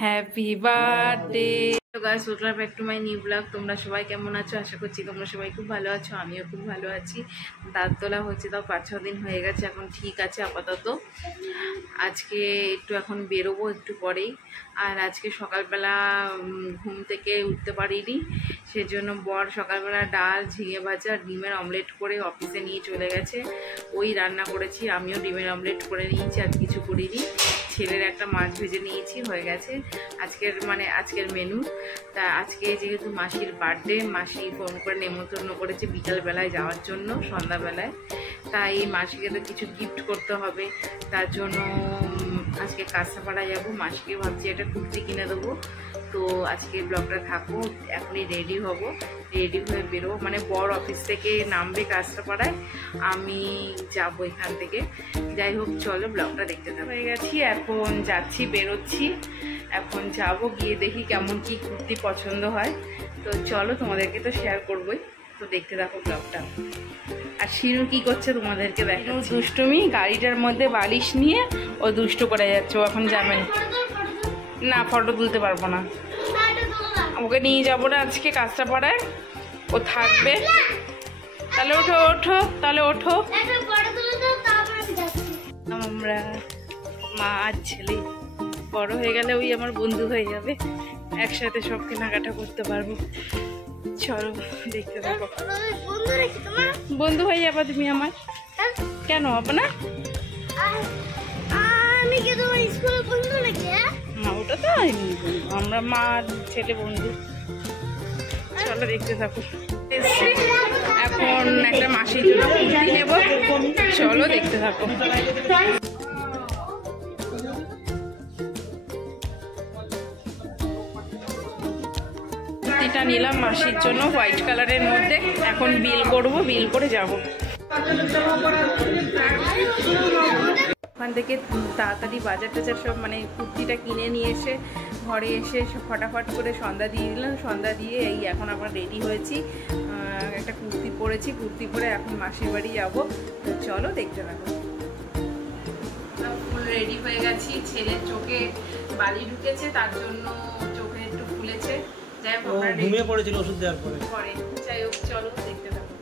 Happy birthday তো guys, welcome back to my new blog. তোমরা সবাই কেমন আছো? আশা করছি তোমরা সবাই খুব ভালো আছো, আমিও খুব ভালো আছি। দাঁত তোলা হচ্ছে, তাও 5-6 দিন হয়ে গেছে, এখন ঠিক আছে আপাতত। আজকে একটু এখন বেরোবো একটু পরেই। আর আজকে সকালবেলা ঘুম থেকে উঠতে পারিনি, সেজন্য বর সকালবেলা ডাল, ঝিঙে ভাজা, ডিমের অমলেট করে অফিসে নিয়ে চলে গেছে। ওই রান্না করেছি, আমিও ডিমের অমলেট করে নিয়েছি, আর কিছু করিনি। ছেলের একটা মাছ ভেজে নিয়েছি, হয়ে গেছে আজকের মেনু। তা আজকে যেহেতু মাসির বার্থডে, মাসি ফোন করে নেমন্তন্ন করেছে বিকালবেলায় যাওয়ার জন্য, সন্ধ্যাবেলায়। তাই মাসিকে তো কিছু গিফট করতে হবে, তার জন্য আজকে কাঁচরাপাড়া যাবো। মাসিকে ভাবছি একটা কুর্তি কিনে দেবো। তো আজকে ব্লগটা থাকো, এখনই রেডি হব, রেডি হয়ে বেরোবো। মানে বর অফিস থেকে নামবে কাঁচরাপাড়ায়, আমি যাব এখান থেকে। যাই হোক, চলো ব্লগটা দেখতে থাকো। হয়ে গেছি, এখন যাচ্ছি, বেরোচ্ছি। এখন যাব, গিয়ে দেখি কেমন কি কুর্তি পছন্দ হয়। তো চলো, তোমাদেরকে তো শেয়ার করবোই, তো দেখতে থাকো ব্লগটা। আর শিরু কি করছে তোমাদেরকে দেখো, দুষ্টুমি। গাড়িটার মধ্যে বালিশ নিয়ে ও দুষ্ট করে যাচ্ছে, ও এখন যাবে না। ফটো তুলতে পারবো না, ওকে নিয়ে যাবো না আজকে কাঁচরাপাড়ায়, ও থাকবে। তাহলে ওঠো ওঠো, তাহলে ওঠো। আমরা মা আর ছেলে বড় হয়ে গেলে ওই আমার বন্ধু হয়ে যাবে, একসাথে সব কেনাকাটা করতে পারবো। চলো দেখতে থাকো। বন্ধু হয়ে যাবা তুমি আমার? কেন হবে না? না, ওটা তো আমরা মা আর ছেলে বন্ধু। চলো দেখতে থাকো। এখন একটা মাসির জন্য কুর্তি নেবো, চলো দেখতে থাকো। কুর্তিটা নিলাম মাসির জন্য, হোয়াইট কালারের মধ্যে। এখন বিল করব, বিল করে যাব। ওখান থেকে তাড়াতাড়ি বাজার টাজার সব কুর্তিটা কিনে নিয়ে এসে ঘরে এসে ফটাফট করে সন্ধ্যা দিয়ে দিলাম। সন্ধ্যা দিয়ে এই এখন আবার রেডি হয়েছি, একটা কুর্তি পরেছি, কুর্তি পরে এখন মাসির বাড়ি যাবো। তো চলো দেখতে থাকো। ফুল রেডি হয়ে গেছি, ছেলের চোখে বালি ঢুকেছে, তার জন্য চোখে একটু ফুলেছে। যাই হোক, আমরা ঘুমিয়ে পড়েছিল ওষুধ দেওয়ার পরে। যাই হোক, চলো দেখতে থাকো।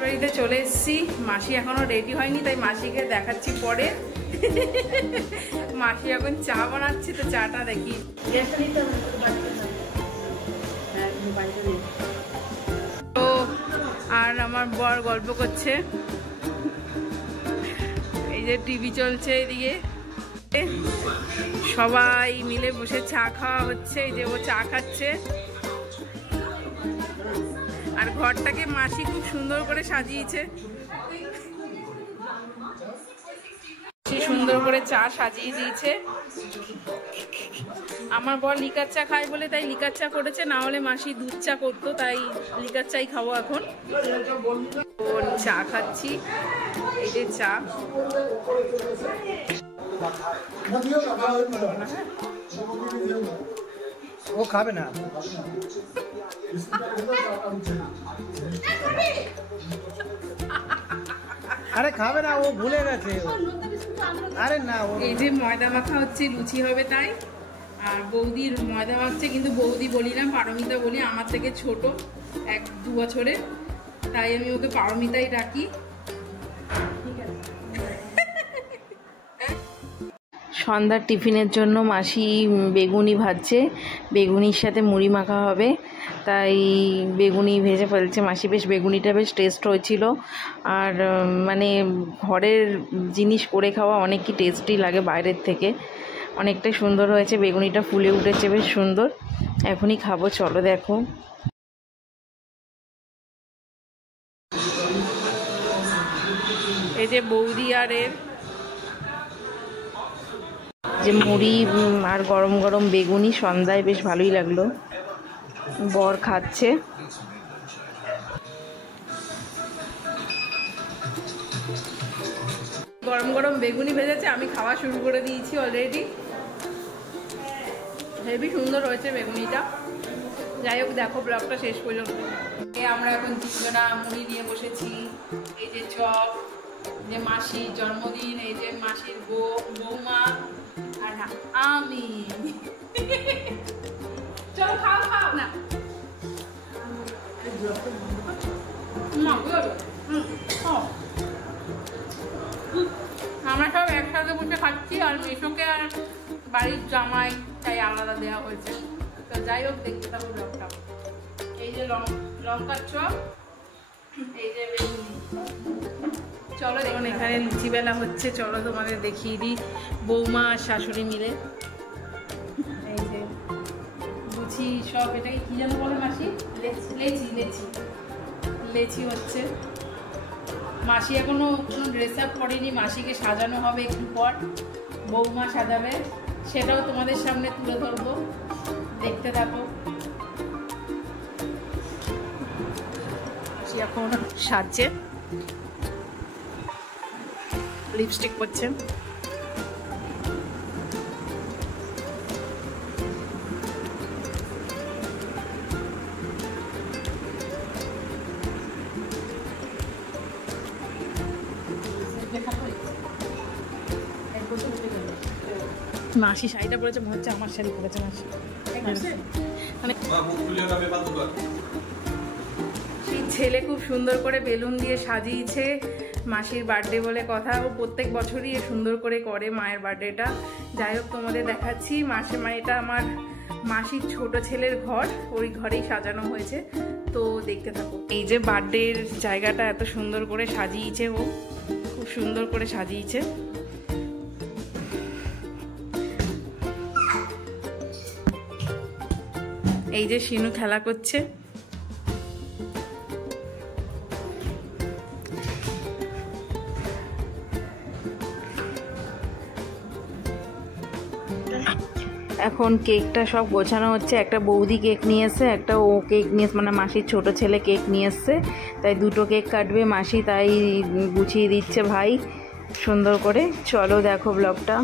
বাড়িতে চলে এসেছি, মাসি এখনো রেডি হয়নি, তাই মাসিকে দেখাচ্ছি পরে। মাসি এখন চা বানাচ্ছে, তো চাটা দেখি। তো আর আমার বর গল্প করছে, এই যে টিভি চলছে এদিকে, সবাই মিলে বসে চা খাওয়া হচ্ছে। এই যে ও চা খাচ্ছে, আর ঘরটাকে মাসি খুব সুন্দর করে সাজিয়েছে, সুন্দর করে চা সাজিয়ে দিয়েছে। আমার বর লিকার চা খায় বলে তাই লিকার চা করেছে, না হলে মাসি দুধ চা করতো, তাই লিকার চাই খাবো এখন। চা খাচ্ছি, এই যে চা। ও খাবে না, আরে খাবে না, ও ভুলে গেছে। আরে না, এই যে ময়দা মাখা হচ্ছে, লুচি হবে তাই। আর বৌদির ময়দা মাখছে, কিন্তু বৌদি বলি না, পারমিতা বলি, আমার থেকে ছোট 1-2 বছরের, তাই আমি ওকে পারমিতাই ডাকি। সন্ধ্যার টিফিনের জন্য মাসি বেগুনি ভাজছে, বেগুনির সাথে মুড়ি মাখা হবে, তাই বেগুনি ভেজে ফেলছে মাসি। বেশ বেগুনিটা বেশ টেস্ট হয়েছিল। আর ঘরের জিনিস করে খাওয়া অনেকই টেস্টি লাগে বাইরের থেকে, অনেকটাই সুন্দর হয়েছে। বেগুনিটা ফুলে উঠেছে, বেশ সুন্দর। এখনই খাবো, চলো দেখো। এই যে বৌদি আর এর যে মুড়ি আর গরম গরম বেগুনি, সন্ধ্যায় বেশ ভালোই লাগলো। বর খাচ্ছে। গরম গরম বেগুনি ভেজেছে, আমি খাওয়া শুরু করে দিয়েছি অলরেডি। হেভি সুন্দর হয়েছে বেগুনিটা। যাই হোক, দেখো ব্লগটা শেষ পর্যন্ত। আমরা এখন তিনজনা মুড়ি নিয়ে বসেছি। এই যে চপ, যে মাসির জন্মদিন, এই যে মাসির বৌমা, আর আমি। চলো খাও খাও না, আমরা সব একসাথে বসে খাচ্ছি। আর মেশোকে আর বাড়ির জামাই তাই আলাদা দেওয়া হয়েছে। তো যাই হোক, দেখতে থাকো ব্লগটা। এই যে লঙ্কার চপ, এই যে বেগুনি। চলো দেখুন, এখানে লুচি বেলা হচ্ছে। চলো তোমাদের দেখিয়ে দিই। বৌমা আর শাশুড়ি মিলে এই যে লুচি সব, এটাকে কি যেন বলে মাসি? লেচি লেচি লেচি হচ্ছে। মাসি এখনো কোনো ড্রেস আপ করেনি, মাসিকে সাজানো হবে একটু পর, বৌমা সাজাবে, সেটাও তোমাদের সামনে তুলে ধরবো, দেখতে থাকো। এখন সাজছে, লিপস্টিক পরছে। মাসি শাড়িটা পরেছে, মনে হচ্ছে আমার শাড়ি পরেছে মাসি। ছেলে খুব সুন্দর করে বেলুন দিয়ে সাজিয়েছে, মাসির বার্থডে বলে কথা। ও প্রত্যেক বছরই সুন্দর করে করে মায়ের বার্থডেটা। যাই হোক, তোমাদের দেখাচ্ছি। এটা আমার মাসির ছোট ছেলের ঘর, ওই ঘরেই সাজানো হয়েছে, তো দেখতে থাকো। এই যে বার্থডের জায়গাটা এত সুন্দর করে সাজিয়েছে, ও খুব সুন্দর করে সাজিয়েছে। এই যে শিনু খেলা করছে। এখন কেকটা সব গোছানো হচ্ছে। একটা বৌদি কেক নিয়ে এসছে, একটা ও কেক নিয়ে মানে মাসির ছোট ছেলে কেক নিয়ে এসছে, তাই দুটো কেক কাটবে মাসি, তাই গুছিয়ে দিচ্ছে ভাই সুন্দর করে। চলো দেখো ব্লগটা।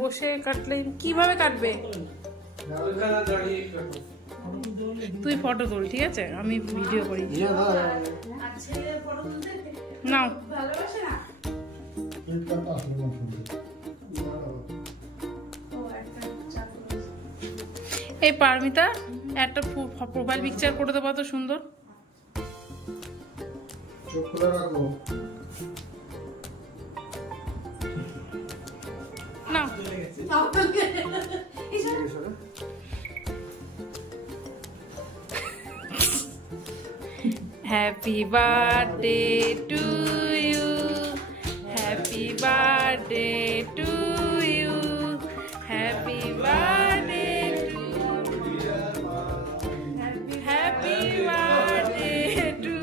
বসে কাটলে কিভাবে কাটবে? তুই ফটো তুল, ঠিক আছে, আমি ভিডিও করি। নাও, এই পারমিতা একটা প্রোফাইল পিকচার করে দেবো, তো সুন্দর। না happy birthday to you, happy birthday to you, happy birthday to, happy birthday to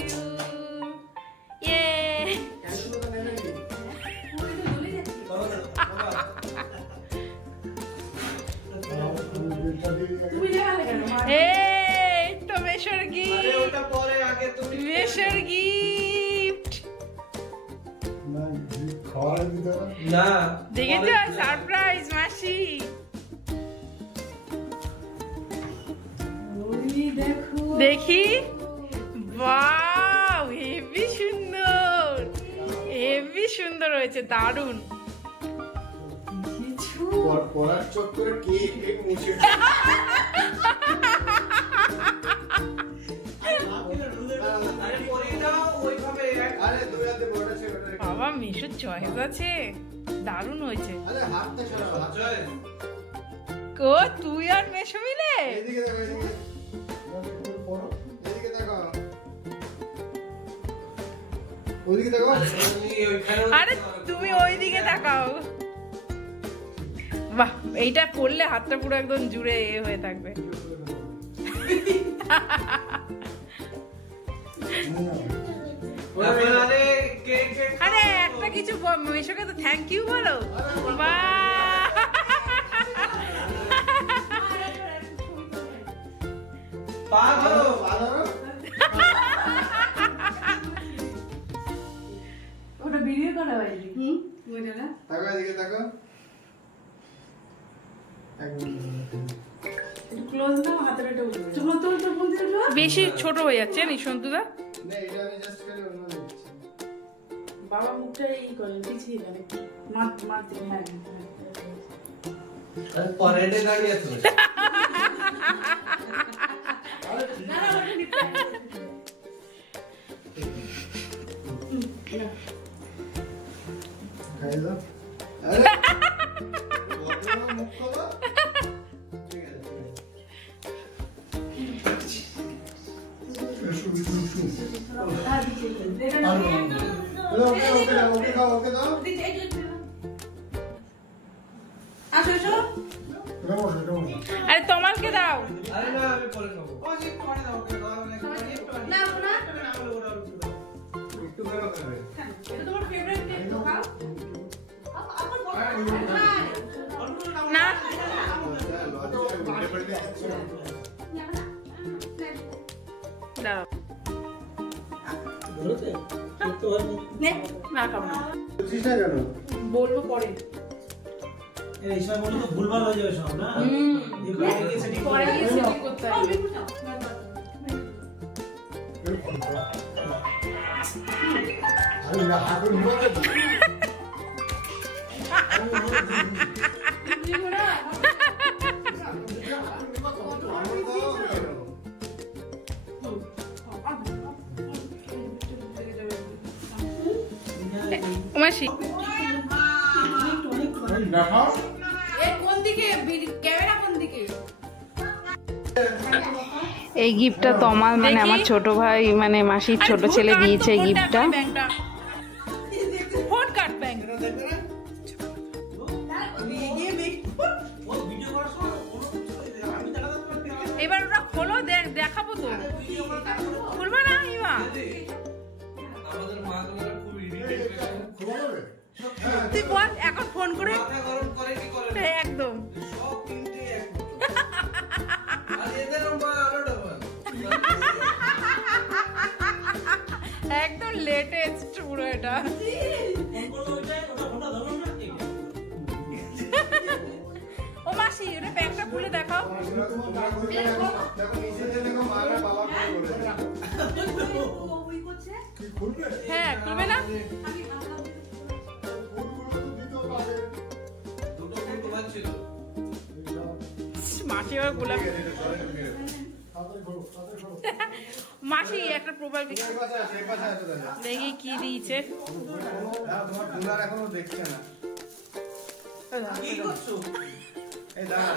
you. ইয়ে এই তো মেশোর গিফট, মেশোর গিফট। দেখেছো সারপ্রাইজ মাসি? দেখি, বাহ, হেভি সুন্দর, হেভি সুন্দর হয়েছে, দারুন। পড়ার চক্করে কেক মুছে বাবা, মিশুর চয়েস আছে, দারুণ হয়েছে। কো তুই আর মেশো মিলে? ওইদিকে দেখো। আরে তুমি ওইদিকে তাকাও। বাহ, এইটা পড়লে হাতটা পুরো একদম জুড়ে হয়ে থাকবে। আরে একটা কিছু মেশোকে তো থ্যাংক ইউ বলো। ওটা ভিডিও করা হয়নি। বুঝলে না? তাকাও এদিকে তাকাও। একটু ক্লোজ নাও, হাতের এটা উঠবে। চলো তো তো বলতে দাও। বেশি ছোট হয়ে যাচ্ছে নি সন্তুদা। না এটা আমি জাস্ট করে অন্য দিচ্ছি। বাবা মুখটা এই করে পিছিয়ে দেন একটু। মারতে হ্যাঁ। আরে পরেডে দাঁড়িয়ে আছো। না না ওটা নিতে। খাই দাও। আরে ওটা মুখ খোলো। ঠিক আছে। এটা না। ওকে খাও ওকে দাও। আসো আসো। আরে তমালকে দাও। আরে না আমি পরে খাবো। ও জি পরে দাও ওকে দাও না না। একটু করে খাবে। এটা তোমার ফেভারিট কেক তো খাও। না দাও। নে, না খাবো না। বুঝছিস না কেন? বলবো পরে। এই সব মনে তো ভুলভাল হয়ে যাবে সব না। এই পরে গিয়ে সেটিং পরে গিয়ে সেটিং করতে হবে। আরে না হাতে মুখে দাও। মাসি দেখাও। কোন দিকে ক্যামেরা কোন দিকে? এই গিফটটা তমাল মানে আমার ছোট ভাই মানে মাসির ছোট ছেলে দিয়েছে গিফটটা। Phone cut bank. এবার ওরা খোলো দেখাবো তো। খুলবা না ইমা? আমাদের মা গুলো খুব ইরিটেট করে। তুই বল এখন ফোন করে। মাথা গরম করে কি করে? একদম সব তিনটে এক মতো। আর এদের মা আরো ডাবল। একদম লেটেস্ট পুরো এটা। ও মাসি ওটা ব্যাগটা খুলে দেখাও। হ্যাঁ খুলবে না? দুটো ফোন তোমার ছিল। মাসি আবার গোলাপ। মাসি একটা প্রোফাইল পিকচার দেখি কি দিয়েছে। এখনো দেখছে না। কি করছো? এই দাঁড়া।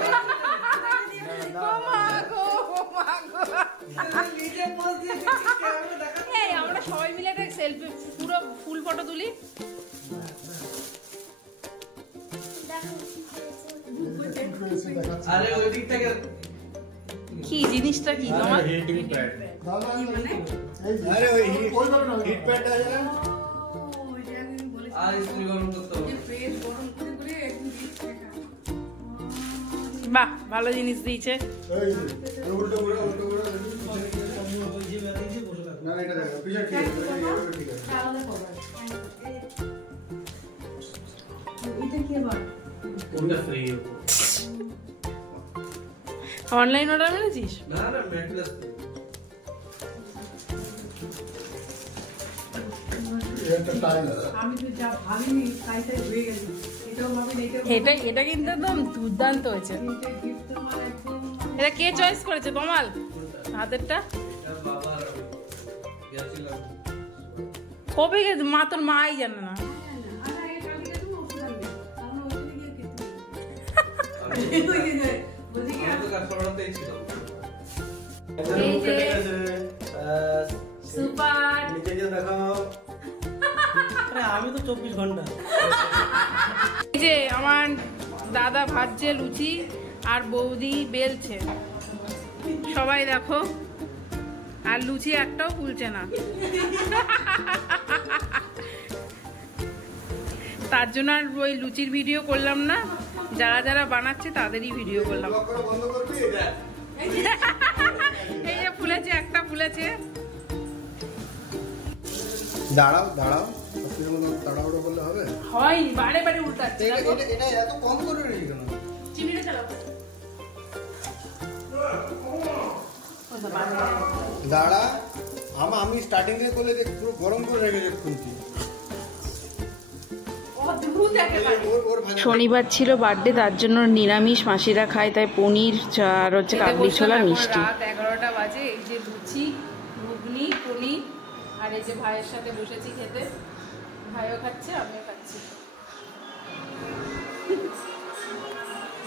নিজে পোজ দিয়ে ক্যামেরা দেখা। এই আমরা সবাই মিলে একটা সেলফি পুরো ফুল ফটো তুলি। আরে ওই দিক থেকে কি জিনিসটা কি তোমার? আরে ওই হিট প্যাড আছে না? আর স্ত্রী গরম করতে হবে। বাহ ভালো জিনিস দিয়েছে। উল্টো ঘুরে না এটা দেখো পিছনে ঠিক আছে ঠিক আছে। এটা কি আবার? ওটা ফ্রি। অনলাইন অর্ডার করেছিস? না না ম্যাটলেস। এটা টাইল। আমি তো যা ভাবিনি তাই হয়ে গেল। এটাও ভাবিনি এটা কিন্তু একদম দুর্দান্ত হয়েছে। গিফট তোমার একদম এটা কে চয়েস করেছে তমাল? হাতেরটা এটা বাবার গেছিলাম। কবে গেছে? মা তোর মাই জানে না। সুপার নিচে গিয়ে দেখো। আমি তো 24 ঘন্টা। এই যে আমার দাদা ভাজছে লুচি আর বৌদি বেলছে, সবাই দেখো, আর লুচি একটাও ফুলছে না। তার জন্য আর ওই লুচির ভিডিও করলাম না, যারা যারা বানাচ্ছে তাদেরই ভিডিও করলাম। এই যে ফুলেছে, একটা ফুলেছে। দাঁড়াও দাঁড়াও, তাড়াহুড়ো করলে হবে? হয়নি, বারে বারে উল্টাচ্ছে। এটা এত কম করে রেখে কেন? চিনিটা চালাও। দাঁড়া, আমি স্টার্টিং এ করলে যে পুরো গরম করে রেখে খুলছি। শনিবার ছিল বার্থডে, তার জন্য নিরামিষ মাসিরা খায়, তাই পনির আর হচ্ছে কাবলি ছোলা মিষ্টি। রাত 11টা বাজে। এই যে লুচি, ঘুগনি, পনির, আর এই যে ভাইয়ের সাথে বসেছি খেতে। ভাইও খাচ্ছে, আমিও খাচ্ছি।